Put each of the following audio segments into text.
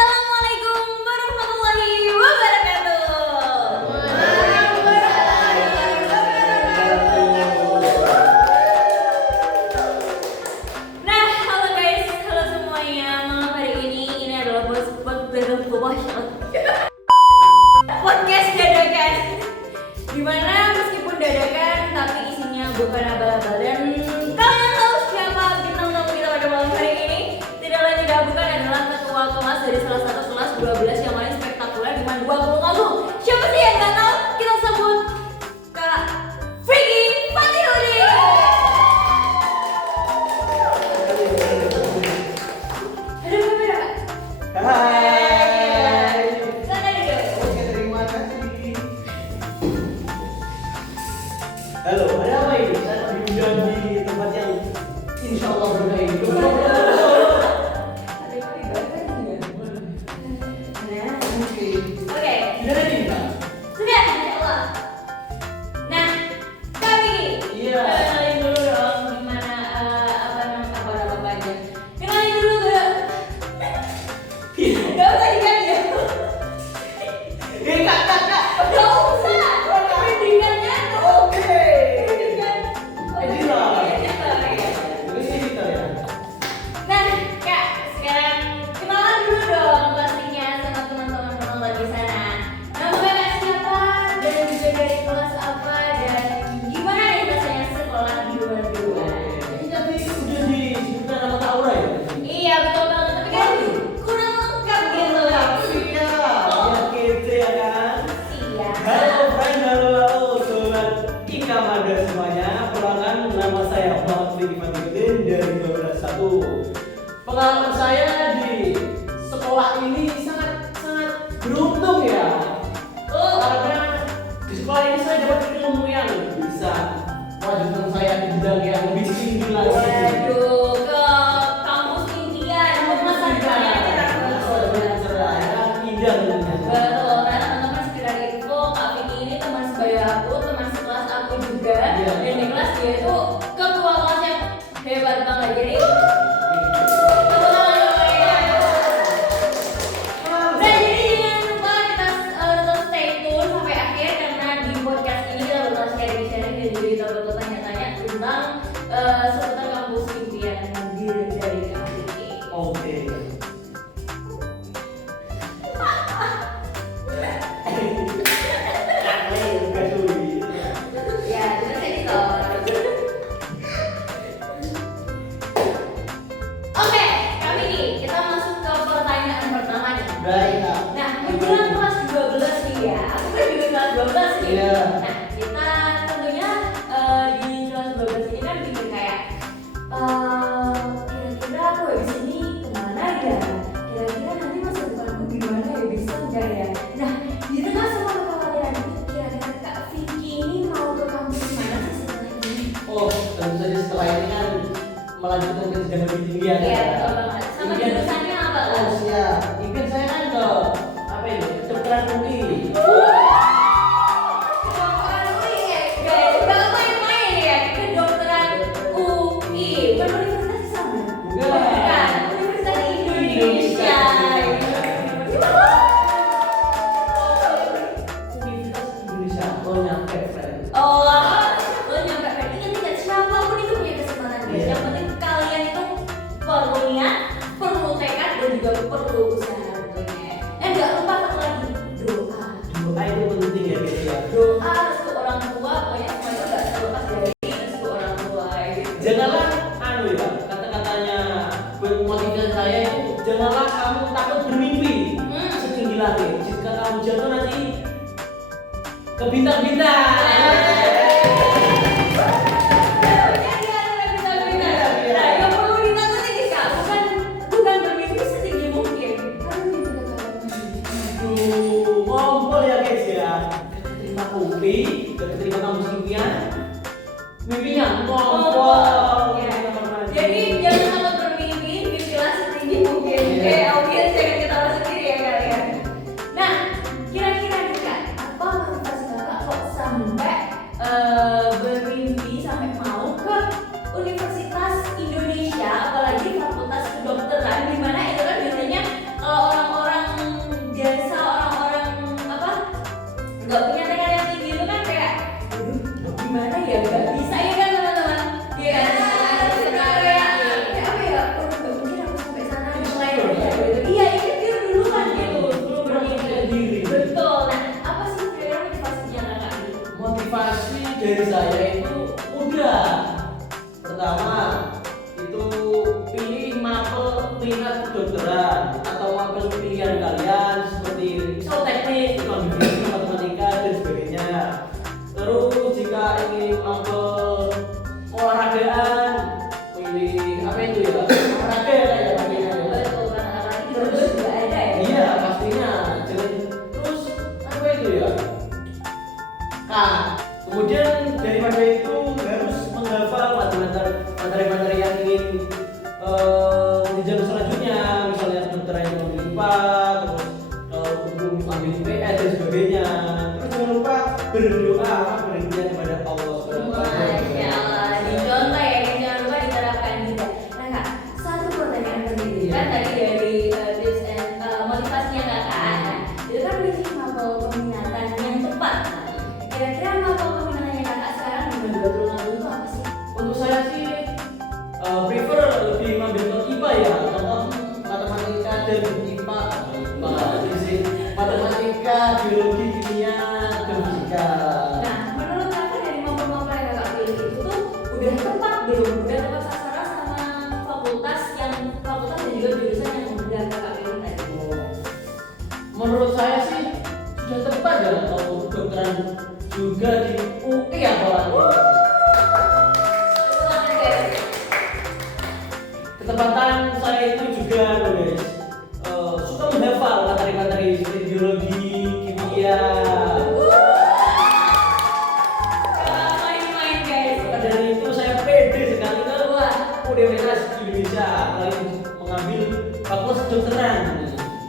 Assalamualaikum warahmatullahi wabarakatuh. Nah, halo guys, halo semuanya. Malam hari ini adalah podcast dadakan. Dimana meskipun dadakan, tapi isinya bukan abal-abal. Dan kalian tahu siapa bintang tamu kita pada malam hari ini? Tidak lain tidak bukan adalah ketua kelas dari salah satu kelas 12 yang paling spektakuler dengan 20 kagum. Siapa sih yang nggak tahu? Kita sebut Kak Vicky Fatihudi. Ada kamera Kak? Hai. Sana dulu. Oke, terima kasih. Halo, ada apa ini? Saya diundang di tempat yang insya Allah berkah ini. Oke. Gimana nih, Kak? Sudah, insya Allah. Nah, kami Iya. kenalin dulu dong gimana apa namanya. Kenalin dulu Kak. Gak usah diganti. Kak. Gak usah. Pendidikannya tuh. Oke. Pendidikan. Editor. Editor, ya. Terus editor ya? Nah, Kak, sekarang kenalan dulu dong pastinya sama teman-teman di sana. Nama Kakak siapa dan juga dari kelas apa dan gimana nih rasanya sekolah di luar dua? Ini tadi udah disebutkan nama Kak Aura ya? Iya betul banget, tapi kan kurang lengkap gitu. Iya, biar kece ya kan? Iya. Halo friend, halo sobat Ika Mada semuanya. Perkenalkan, nama saya Muhammad Vicky Fatihudin dari 121. Pengalaman saya di sekolah ini sangat beruntung ya. Karena di sekolah ini saya dapat ilmu yang bisa melanjutkan saya di bidang yang lebih tinggi lagi. Waduh, ke kampus impian untuk masa depannya cerah banget. Cerah, indah tentunya. Betul, nah teman-teman sekedar info, Kak Vicky ini teman sebaya aku, teman sekelas aku juga. Iya. Dan di kelas dia itu ketua kelas yang hebat banget. Jadi nah jadi jangan lupa kita tetap stay tune sampai akhir karena di podcast ini kita bakal sharing dan juga kita bakal tanya-tanya tentang seputar kampus impian dari Kak Vicky. Oke. Ya, terus editor. Oke, kami nih kita masuk ke pertanyaan pertama nih. Baik, Kak. Nah, menjelang kelas 12 nih ya. Aku kan juga kelas 12 nih. Iya. Nah, kita tentunya di kelas 12 ini kan bikin kayak kira-kira aku habis ini kemana ya? Kira-kira nanti masa depanku gimana ya? Bisa enggak ya? Nah, di tengah semua kekhawatiran itu, kira-kira Kak Vicky ini mau ke kampus mana sih setelah ini? Oh, tentu saja setelah ini kan melanjutkan ke jenjang lebih tinggi ya. Iya, betul banget. Sama Impian- jurusannya apa Oh, Kak? siap. Impian saya kan ke apa ini? Kedokteran UI. Kedokteran UI ya, guys. Gak main-main ya, kedokteran UI. Bukan universitas Islam ya? Bukan. Universitas Indonesia. Universitas Indonesia. Oh, nyampe, friend. Oh, lo nyampe kan? Ingat siapapun itu punya kesempatan guys. Iya. Yang penting kalian itu perlu niat, perlu tekad dan juga perlu usaha tentunya. Nggak lupa satu lagi, doa. Doa itu penting ya, guys ya. Doa restu orang tua, pokoknya semua itu nggak terlepas dari restu orang tua gitu. Janganlah ya, kata-katanya buat motivasi saya itu janganlah kamu takut bermimpi setinggi langit. Jika kamu jatuh nanti ke bintang-bintang. Bukan bermimpi setinggi mungkin, tapi mimpi ke Aduh, ngompol ya guys ya. Keterima UPI, keterima kampus impian, mimpinya ngompol. Ya. Jadi jangan takut bermimpi, mimpilah setinggi mungkin. Iya. Audiens jangan ketawa sendiri ya kalian. Nah, kira-kira nih Kak, apa motivasi Kakak kok sampai minat kedokteran atau apa pilihan kalian seperti misal teknik, ekonomi, matematika dan sebagainya. Terus jika ingin ambil olahragaan, pilih apa itu ya? Olahraga ya pastinya ya. Betul, karena apalagi di Brebes juga ada ya. Iya pastinya. Terus apa itu ya? Kemudian daripada itu harus menghafal materi-materi yang ingin di jam selanjutnya, misalnya kedokteran yang ambil IPA, terus kalau hukum ambil IPS dan sebagainya. Terus jangan lupa berdoa berikhtiar kepada Allah Subhanahu wa Ta'ala. Masya Allah, dicontoh ya, dan jangan lupa diterapkan juga. Nah kak, satu pertanyaan penting kan tadi dari tips and motivasinya kakak, itu kan berarti mapel peminatan yang tepat. Kira-kira mapel peminatannya kakak sekarang di 2020 itu apa sih? Untuk saya sih prefer lebih mengambil IPA ya, contoh matematika dan IPA, matematika, biologi, kimia, dan fisika. Nah, menurut kakak dari mapel-mapel yang kakak pilih itu tuh udah tepat belum? Udah tepat sasaran sama fakultas dan juga jurusan yang udah kakak pilih tadi? Menurut saya sih sudah tepat ya, kalau kedokteran juga di UI apalagi. Ketepatan saya itu juga guys, suka menghafal materi-materi seperti biologi, kimia. Kakak main-main guys. Maka dari itu saya pede sekali ke Universitas Indonesia, apalagi mengambil fakultas kedokteran.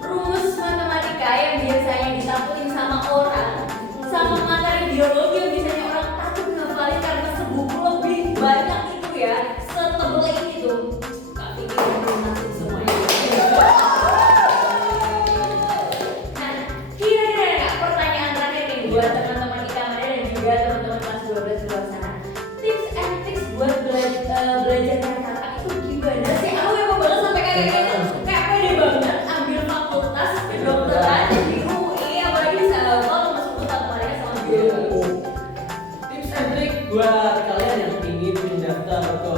Rumus matematika yang biasanya ditakutin sama orang, sama materi biologi yang biasanya orang takut ngafalin karena sebuku lebih banyak itu ya, setebel ini tuh. Kak pikir lunasin semuanya. Nah, kira-kira Kak, pertanyaan terakhir nih buat teman-teman IKMD dan juga teman-teman kelas 12 di luar sana. Tips and tricks buat belajarnya kakak itu gimana sih? Aku yang banget sampai kayak gitu, kayak pede banget ambil fakultas kedokteran di UI, apalagi bisa hafal masuk matematika sama biologi. Tips and trick buat kalian yang ingin mendaftar ke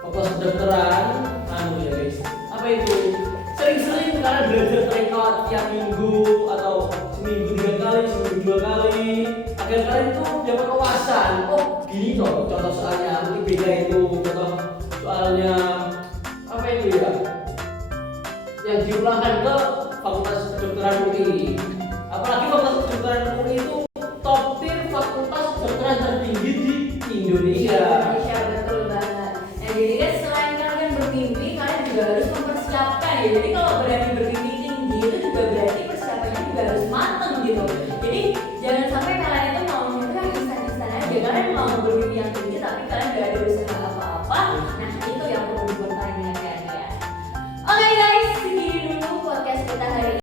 fakultas kedokteran, ya guys. Apa itu? Sering-sering kalian belajar teknik tiap minggu atau seminggu 3 kali, seminggu 2 kali, agar kalian tuh dapat wawasan. Oh gini toh, contoh soalnya mungkin beda itu, contoh soalnya apa itu ya? Yang diulangkan ke fakultas kedokteran UI. Apalagi fakultas kedokteran UI itu top tier fakultas kedokteran tertinggi di Indonesia.